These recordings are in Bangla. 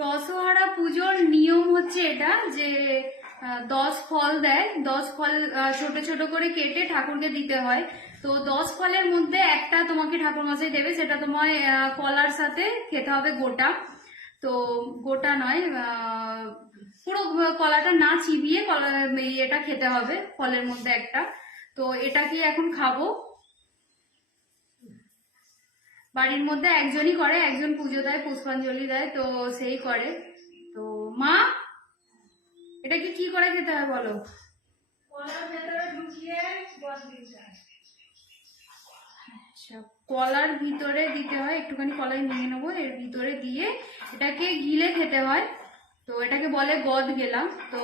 দশহরা পুজোর নিয়ম হচ্ছে এটা যে 10 ফল দেয়, 10 ফল ছোট ছোট করে কেটে ঠাকুরকে দিতে হয়। তো 10 ফলের মধ্যে একটা তোমাকে ঠাকুরমশাই দেবে, সেটা তোমায় কলার সাথে খেতে হবে গোটা। তো গোটা নয়, পুরো কলাটা না চিবিয়ে এটা খেতে হবে ফলের মধ্যে একটা। তো এটা কি এখন খাবো। বাড়ির মধ্যে একজনই করে, একজন পুজো দেয়, পুষ্পাঞ্জলি দেয়, তো সেই করে। তো মা, এটাকে কি করে খেতে হয় বলো? কলার ভেতরে ঢুকিয়ে বস দিতে হয়। আচ্ছা, কলার ভিতরে দিতে হয়, একটুখানি কলাই নিয়ে নেবো, এর ভিতরে দিয়ে এটাকে গিলে খেতে হয়। তো এটাকে বলে গদ গেলা। তো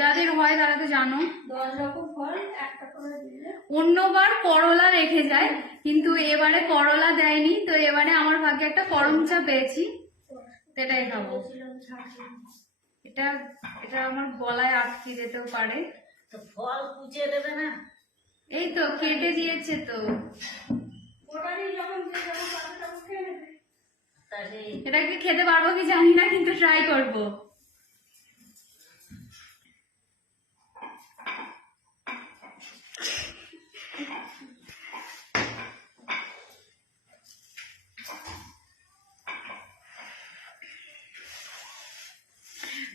যাদের হয় তারা তো জানো। 10 রকম ফল একটা করে দিলে। অন্যবার করলা রেখে যায়, কিন্তু এবারে করলা দেয়নি। তো এবারে আমার ভাগ্যে একটা করমচা পেয়েছি, এটাই খাবো। এটা এটা আমার গলায় আটকে যেতেও পারে। তো ফল কুচিয়ে দেবে না? এই তো কেটে দিয়েছে তো। এটাকে খেতে পারবো কি জানি না, কিন্তু ট্রাই করবো।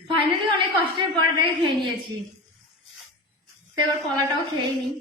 ফাইনালি অনেক কষ্টের পরে খেয়ে নিয়েছি। তো এবার কলাটাও খেয়ে নিই।